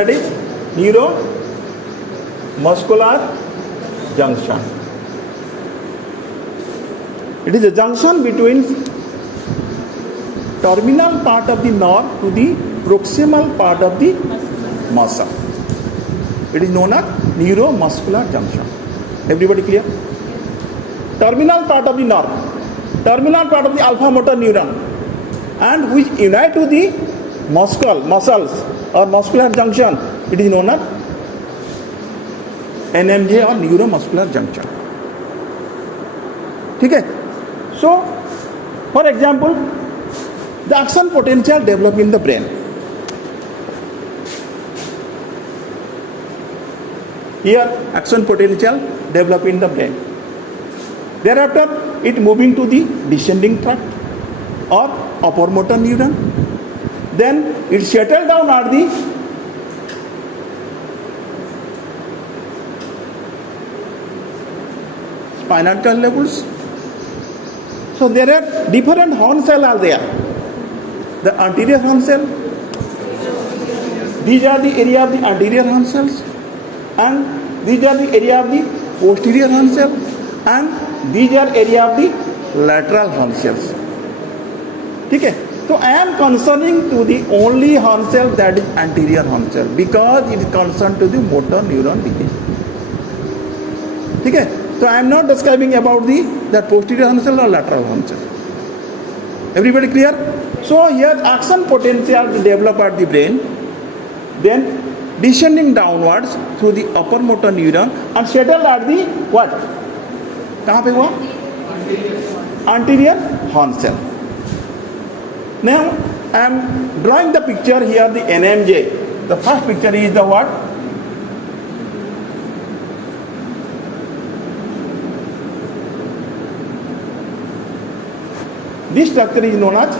That is neuromuscular junction. It is a junction between terminal part of the nerve to the proximal part of the muscle. It is known as neuromuscular junction. Everybody clear? Terminal part of the nerve, terminal part of the alpha motor neuron, and which unite to the muscles or muscular junction. It is known as NMJ or neuromuscular junction. Okay? So, for example, the action potential develop in the brain. Here, action potential develop in the brain. Thereafter, it moving to the descending tract or upper motor neuron. Then it settle down at the spinal cord levels. So there are different horn cells are there. The anterior horn cell. These are the area of the anterior horn cells, and these are the area of the posterior horn cell, and these are area of the lateral horn cells. Okay. So I am concerning to the only horn cell, that is anterior horn cell, because it is concerned to the motor neuron decay. Okay. So I am not describing about the posterior horn cell or lateral horn cell. Everybody clear? So here action potential will develop at the brain, then descending downwards through the upper motor neuron and settle at the what? कहाँ पे हुआ? Anterior horn cell. Now I am drawing the picture here, the NMJ. The first picture is the what? This structure is known as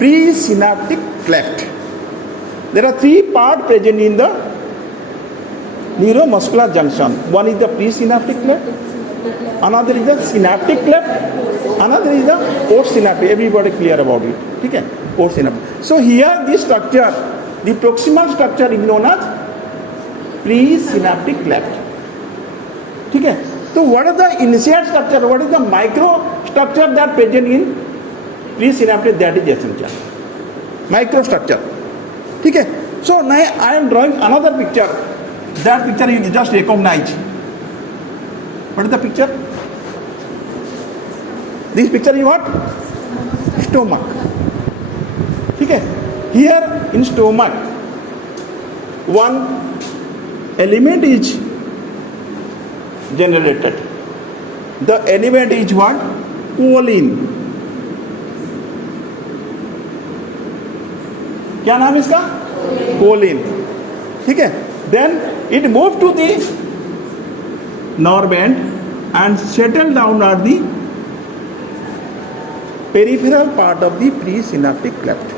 presynaptic cleft. There are three parts present in the neuromuscular junction. One is the presynaptic cleft, another is the synaptic cleft, another is the postsynaptic. Everybody clear about it? Okay? Postsynaptic. So here this structure, the proximal structure is known as presynaptic cleft. Okay? So what is the initial structure? What is the micro structure that present in presynaptic? That is essential. Microstructure. Okay? So now I am drawing another picture. That picture you just recognize. What is the picture? This picture is what? Stomach. Okay? Here in stomach, one element is generated. The element is what? Choline. क्या नाम है इसका? Colin. ठीक है? Then it moved to the nerve end and settled down at the peripheral part of the presynaptic cleft.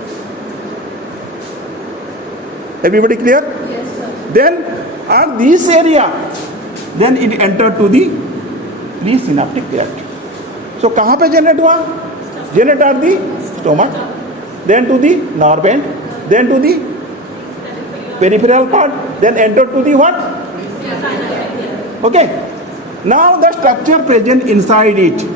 Everybody clear? Yes, sir. Then at this area, then it entered to the presynaptic cleft. So कहाँ पे generate हुआ? Generate at the stomach, then to the nerve end, then to the peripheral part, then enter to the what? Okay. Now the structure present inside it.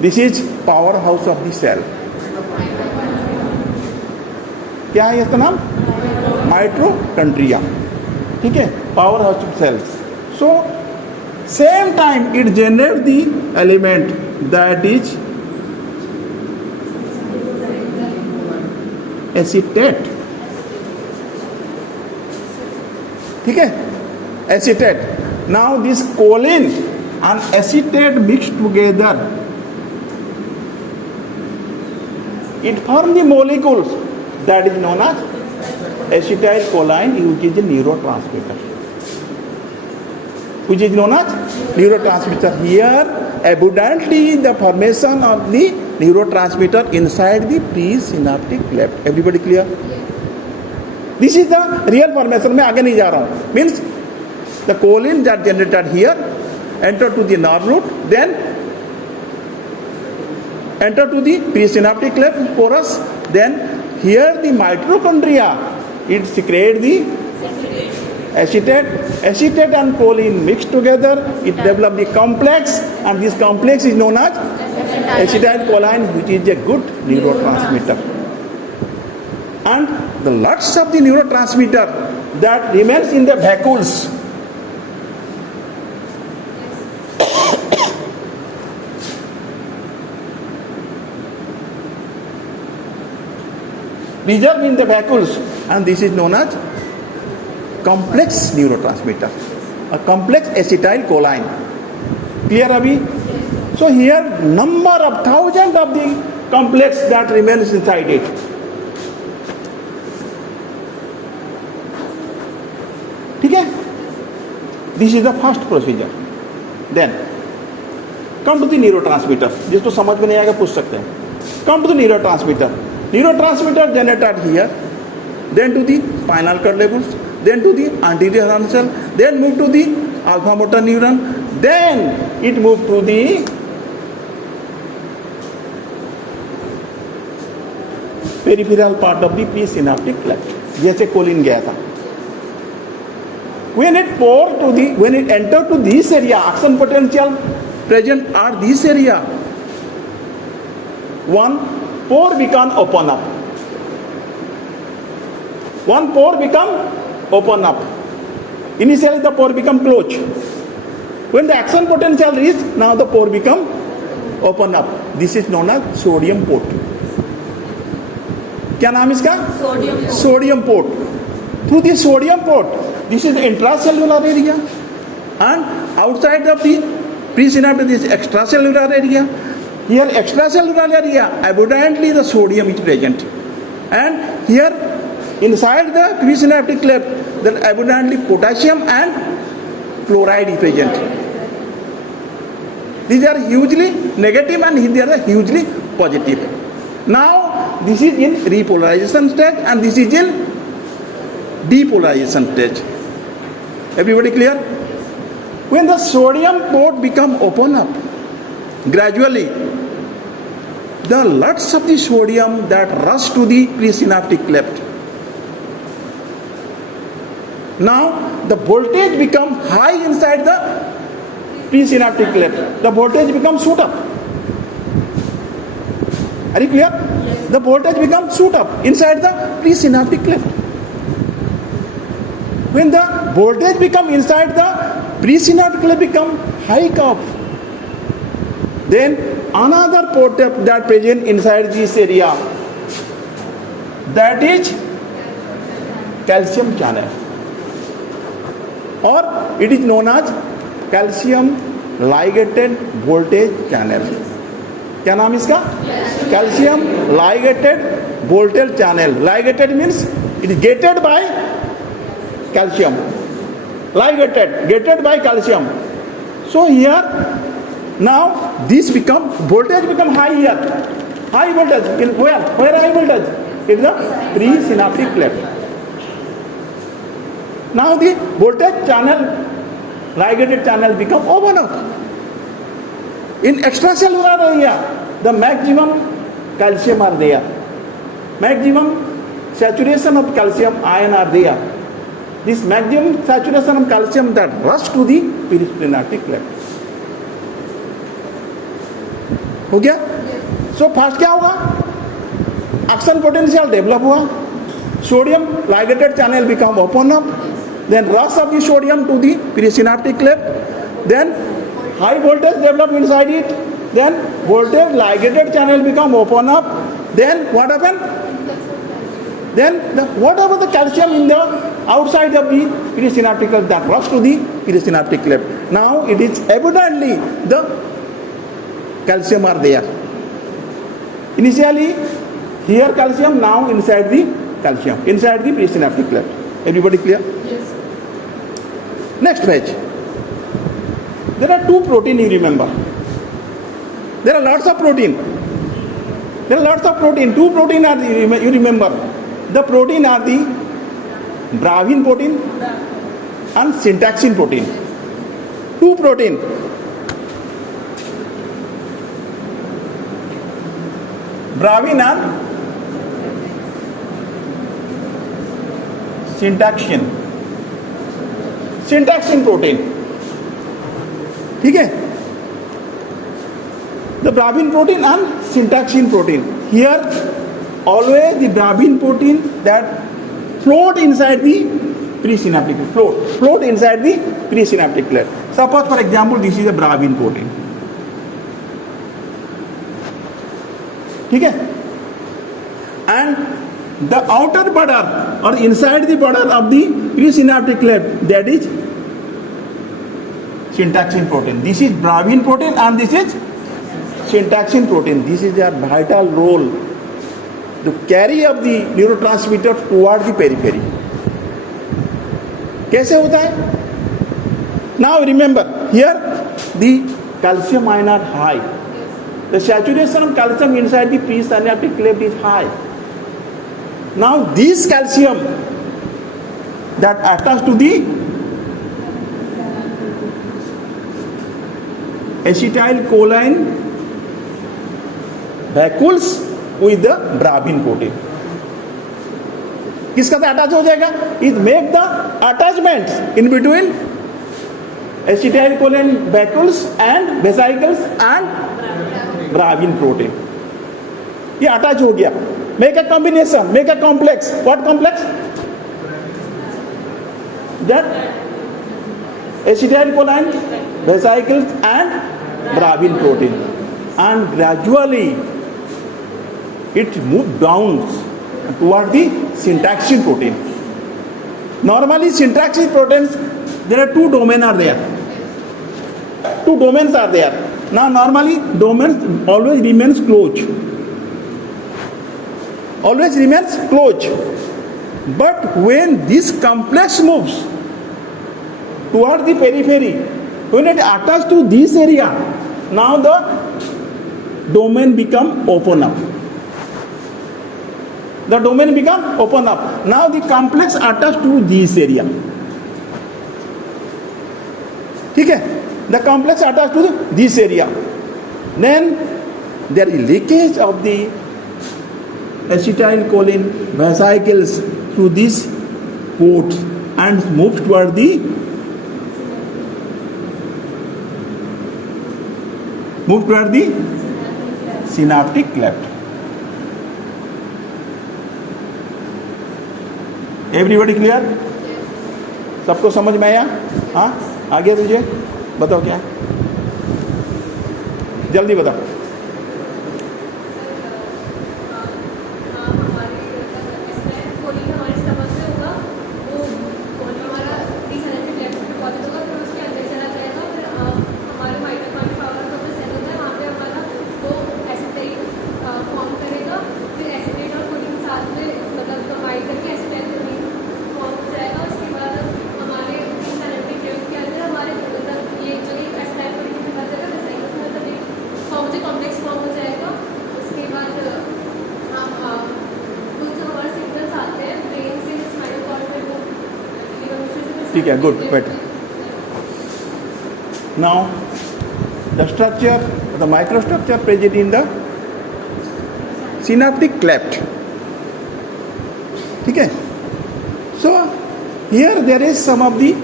This is powerhouse of the cell. क्या है इसका नाम? Mitochondria. ठीक है? Powerhouse of cells. So same time it generates the element that is acetate. ठीक है? Acetate. Now this choline and acetate mixed together, it form the molecules that is known as acetylcholine, which is a neurotransmitter. Which is known as neurotransmitter. Here, abundantly the formation of the neurotransmitter inside the presynaptic cleft. Everybody clear? This is the real formation. मैं आगे नहीं जा रहा हूँ. Means the choline that generated here enter to the nerve root, then enter to the presynaptic cleft porus. Then here the mitochondria, it secrete the acetate and choline mixed together. It develop the complex, and this complex is known as acetylcholine, which is a good neurotransmitter. And the lots of the neurotransmitter that remains in the vacuoles. Reserved in the vacuoles, and this is known as complex neurotransmitter, a complex acetylcholine. Clear, Abhi? So here number of thousands of the complex that remains inside it. Okay? This is the first procedure. Then come to the neurotransmitter. जिसको समझ में नहीं आएगा पूछ सकते हैं. Come to the neurotransmitter. Neurotransmitter generated here, then to the spinal cord levels, then to the anterior horn cell, then move to the alpha motor neuron, then it move to the peripheral part of the presynaptic cleft. जैसे Colin गया था. When it enter to this area, action potential present at this area, one pore become open up. One pore become open up. Initially the pore become closed. When the action potential reach, now the pore become open up. This is known as sodium port. क्या नाम इसका? Sodium port. Through the sodium port, this is the intracellular area, and outside of the presynaptic is extracellular area. Here extracellular area, abundantly the sodium is present, and here inside the presynaptic cleft, there abundantly potassium and chloride is present. These are hugely negative and these are hugely positive. Now this is in repolarization stage and this is in depolarization stage. Everybody clear? When the sodium port become open up, gradually the lots of the sodium that rush to the presynaptic cleft. Now the voltage become high inside the presynaptic cleft. The voltage becomes shoot up. Are you clear? Yes. The voltage becomes shoot up inside the presynaptic cleft. When the voltage become inside the presynaptic cleft become high up, then another port that present inside this area, that is calcium channel, or it is known as calcium ligated voltage channel. क्या नाम इसका? Calcium ligated voltage channel. Ligated means it is gated by calcium. Gated by calcium. So here now this voltage become high here. High voltage. Where high voltage? It is the presynaptic cleft. Now the voltage channel, ligated channel become open up. In extracellular area, the maximum calcium are there. Maximum saturation of calcium ion are there. This maximum saturation of calcium that rush to the presynaptic cleft. हो गया? So first क्या होगा? Action potential develop हुआ. Sodium ligated channel become open up. Then rush of the sodium to the presynaptic cleft. Then high voltage develop inside it. Then voltage ligated channel become open up. Then what happened? Then whatever the calcium in the outside of the presynaptic cleft that rush to the presynaptic cleft. Now it is evidently the calcium are there. Initially here calcium, now inside the calcium, inside the presynaptic cleft. Everybody clear? Yes. Next page. There are two protein you remember. There are lots of protein. Two protein are you remember. The protein are the Bravin protein and syntaxin protein. Two protein. Brahmin and syntaxin protein. ठीक है? The Brahmin protein and syntaxin protein. Here, always the Brahmin protein that float inside the presynaptic. Float inside the presynaptic layer. Suppose, for example, this is a Brahmin protein. ठीक है? And the outer border or inside the border of the presynaptic layer, that is syntaxin protein. This is Brahmin protein and this is syntaxin protein. This is their vital role to carry up the neurotransmitter toward the periphery. कैसे होता है? Now remember, here the calcium ion are high. The saturation of calcium inside the presynaptic cleft is high. Now this calcium that attached to the acetylcholine vacuoles with the Brahmin protein. किसका साथ attach हो जाएगा? It make the attachments in between acetylcholine vacuoles and vesicles and Brahmin protein. ये attach हो गया. Make a combination, make a complex. What complex? That acetylcholine, vesicles and Brahmin protein. And gradually it moved down toward the syntaxin protein. Normally syntaxin proteins, there are two domains are there. Two domains are there. Now normally domains always remains closed. Always remains closed. But when this complex moves toward the periphery, when it attaches to this area, now the domain become open up. The domain become open up. Now the complex attached to this area. ठीक है? The complex attached to this area. Then there is leakage of the acetylcholine vesicles through this port and moves toward the synaptic cleft. Everybody clear? सबको समझ में आया? हाँ, आगे मुझे बताओ क्या? जल्दी बताओ. ठीक है, good, better. Now, the structure, the microstructure present in the synaptic cleft. ठीक है? So, here there is some of the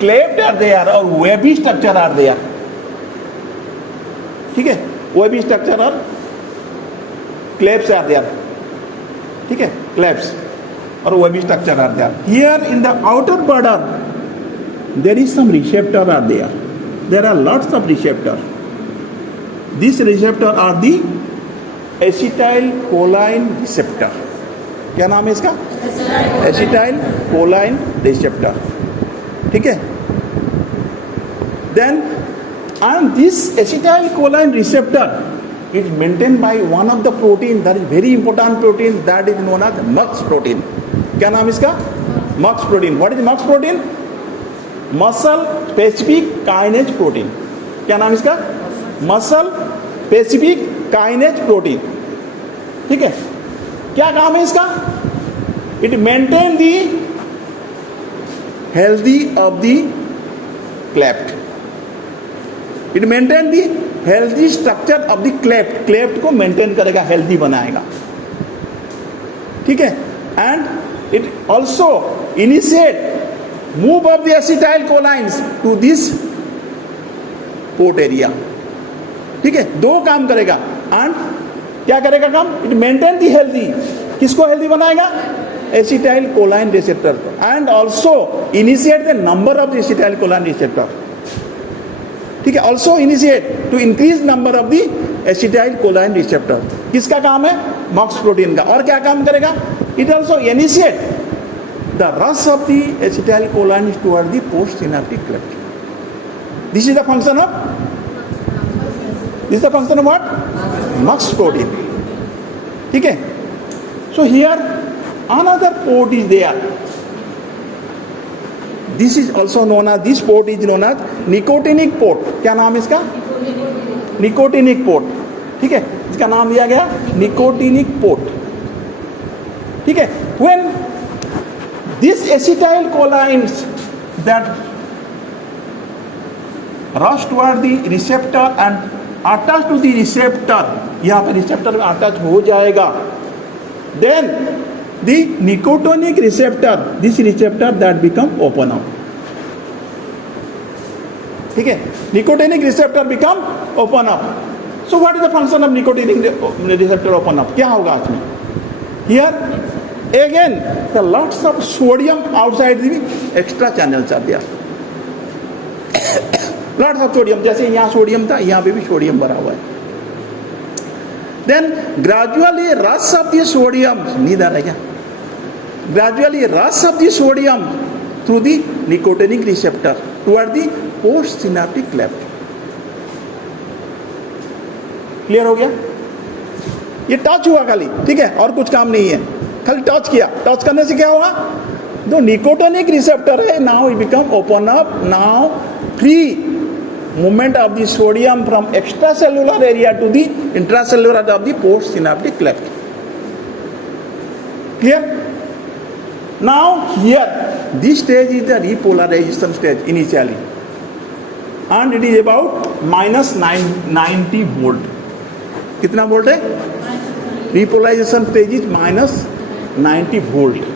cleft are there or wavy structure are there. ठीक है? Wavy structure or clefts are there. ठीक है? Clefts or wavy structure are there. Here in the outer border, there is some receptor are there. There are lots of receptors. These receptor are the acetylcholine receptor. क्या नाम है इसका? acetylcholine receptor. ठीक है? Then, and this acetylcholine receptor is maintained by one of the protein that is very important protein that is known as MUX protein. क्या नाम इसका? MUX protein. What is MUX protein? Muscle specific kinase protein. क्या नाम इसका? Muscle specific kinase protein. ठीक है? क्या काम है इसका? It maintain the healthy of the cleft. It maintain the healthy structure of the cleft, cleft को मेंटेन करेगा, हेल्दी बनाएगा, ठीक है. And it also initiate move of the acetyl cholines to this port area, ठीक है. दो काम करेगा. एंड क्या करेगा काम? It maintain the healthy. किसको हेल्दी बनाएगा? एसिटाइल कोलाइन रिसेप्टर को. And also initiate the number of the acetyl choline receptor, ठीक है. Also initiate to increase number of the acetyl choline receptor. किसका काम है? मॉक्स प्रोटीन का. और क्या काम करेगा? It also initiate the rush of the acetyl कोलाइन toward the post synaptic cleft. This is the function of, this is the function of what? Mux protein. ठीक है. So here another port is there. This is also known as, this port is known as nicotinic port. क्या नाम है इसका? Nicotinic port. ठीक है. इसका नाम दिया गया nicotinic port. ठीक है. When this acetylcholines that rush toward the receptor and attach to the receptor, यहाँ पर रिसेप्टर में अटैच हो जाएगा, then the nicotinic receptor, this receptor that become open up, ठीक है. Nicotinic receptor become open up. So what is the function of nicotinic receptor open up? क्या होगा इसमें? Here again the lots of sodium outside the extra channels are there. Lots of sodium, जैसे यहाँ sodium था, यहाँ पे भी sodium भरा हुआ है. Then gradually rush of the sodium, नींद आ रहा है क्या? Gradually rush of the sodium through the nicotinic receptor toward the post synaptic cleft. Clear हो गया? ये टच हुआ खाली, ठीक है, और कुछ काम नहीं है, खाली टच किया. टच करने से क्या होगा? जो निकोटिनिक रिसेप्टर है, now it become open up. Now free movement of the sodium from extracellular area to the intracellular of the postsynaptic cleft. Clear? Now here this stage is the repolarization stage initially, and it is about minus 90 volt. कितना volt है? Repolarization stage is minus 90 volt.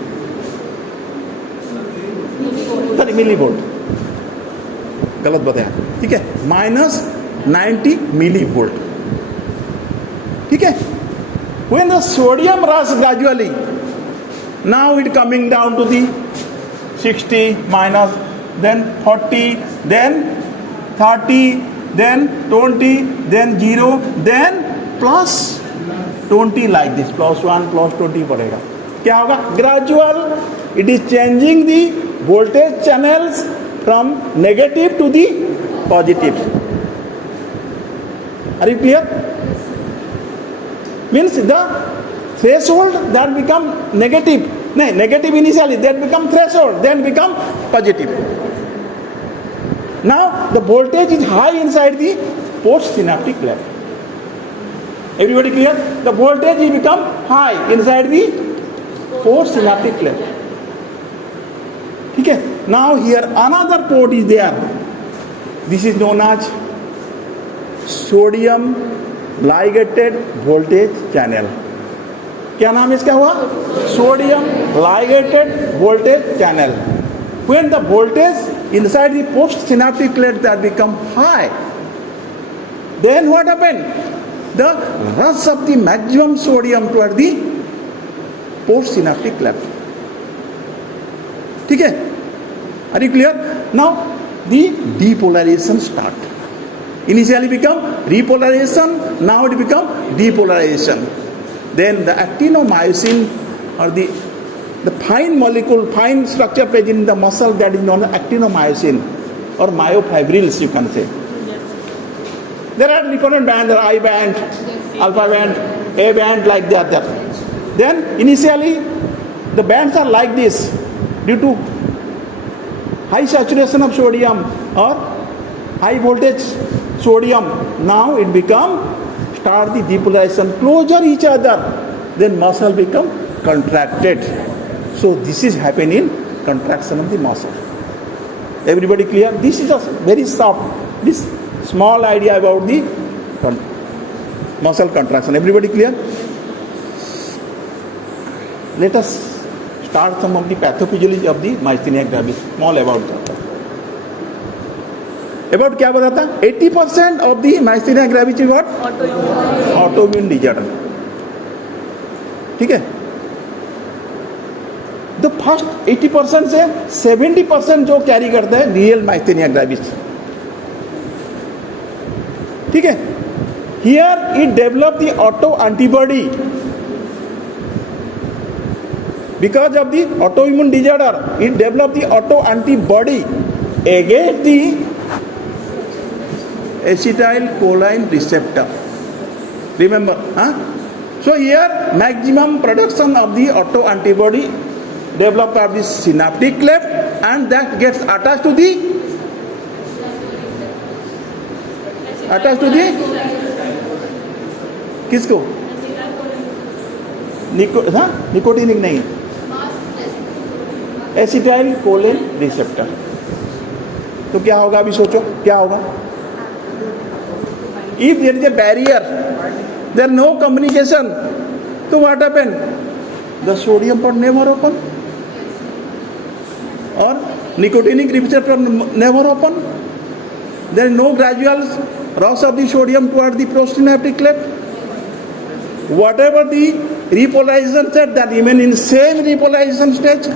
Sorry, millivolt. गलत बताया, ठीक है. Minus 90 milli volt, ठीक है. When the sodium rush gradually, now it coming down to the 60 minus, then 40, then 30, then 20, then 0, then plus 20, like this, plus 1 plus 20 पड़ेगा. क्या होगा? Gradual it is changing the voltage channels from negative to the positive. Are you clear? Means the threshold that become negative, no, negative initially, that become threshold, then become positive. Now the voltage is high inside the postsynaptic cleft. Everybody clear? The voltage will become high inside the postsynaptic cleft. ठीक है. Now here another port is there. This is known as sodium ligated voltage channel. क्या नाम इसका हुआ? Sodium ligated voltage channel. When the voltage inside the postsynaptic cleft that become high, then what happened? The rush of the maximum sodium toward the postsynaptic cleft. ठीक है. Are you clear? Now the depolarization start. Initially become repolarization, now it become depolarization. Then the actinomyosin, or the fine molecule, fine structure present in the muscle, that is known as actinomyosin or myofibrils, you can say. There are different bands, there are I band, alpha band, A band, like that. Then initially the bands are like this due to high saturation of sodium or high voltage sodium. Now it become start the depolarization, closer each other, then muscle become contracted. So this is happening in contraction of the muscle. Everybody clear? This is a very soft, this small idea about the muscle contraction. Everybody clear? Let us start some of the pathophysiology of the myasthenia gravis. Small about that. About क्या बताता? 80% of the myasthenia gravis is what? Autoimmune disorder. ठीक है? The first 80% से 70% जो carry करता है real myasthenia gravis. ठीक है? Here it develop the auto antibody. Because of the autoimmune disorder, it develop the auto antibody against the acetylcholine receptor. Remember, huh? So here maximum production of the auto antibody developed of the synaptic cleft, and that gets attached to the किसको? Nicotinic नहीं, acetylcholine receptor. तो क्या होगा अभी सोचो क्या होगा? If there is a barrier, there is no communication, so what happen? The sodium port never open, or nicotinic receptor never open. There is no gradual loss of the sodium toward the postsynaptic cleft. Whatever the repolarization state, that remain in same repolarization stage.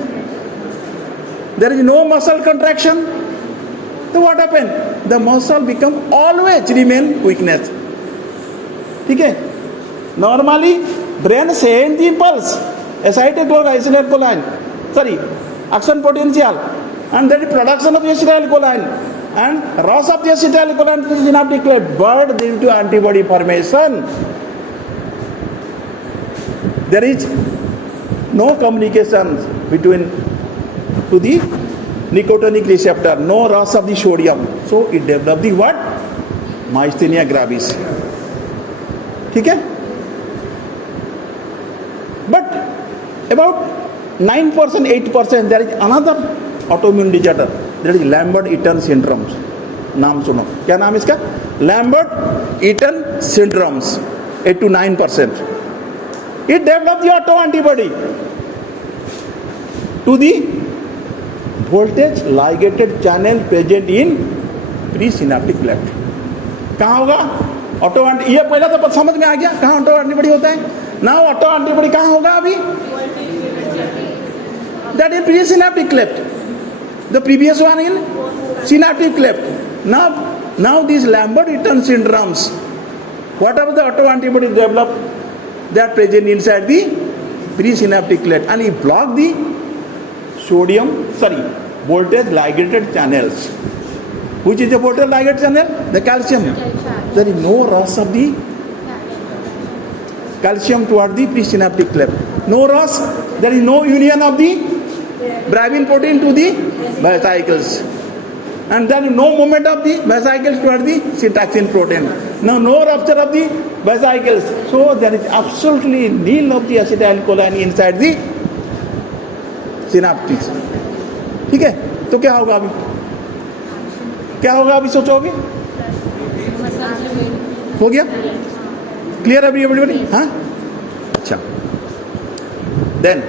There is no muscle contraction. So what happen? The muscle become always remain weakness. ठीक है? Normally brain send the impulse, acetylcholine, action potential, and there is production of acetylcholine and loss of the acetylcholine to the synaptic cleft, but due to antibody formation, there is no communication between to the nicotinic receptor, no loss of the sodium, so it develops the what? Myasthenia gravis. ठीक है? But about 9%, 8% there is another autoimmune disorder, that is Lambert-Eaton syndrome. नाम सुनो, क्या नाम इसका? Lambert-Eaton syndromes. 8 to 9%. It develops the autoantibody to the voltage ligated channel present in presynaptic cleft. कहाँ होगा? Auto ये पहला तो समझ में आ गया कहाँ ऑटो एंटीबॉडी होता है. नाउ ऑटो एंटीबॉडी कहाँ होगा अभी? That is presynaptic cleft. The previous one in synaptic cleft. Now these Lambert-Eaton syndromes, whatever the auto antibody develop, they are present inside the presynaptic cleft, and it block the voltage ligated channels. Which is the voltage ligated channel? The calcium. There is no rush of the calcium toward the presynaptic cleft. No rush. There is no union of the brabin protein to the vesicles, and there is no movement of the vesicles toward the syntaxin protein. Now no rupture of the vesicles, so there is absolutely nil of the acetylcholine inside the synapses. ठीक है? तो क्या होगा अभी? क्या होगा अभी सोचो अभी? हो गया? क्लियर अभी एवरीबॉडी? हाँ? अच्छा. Then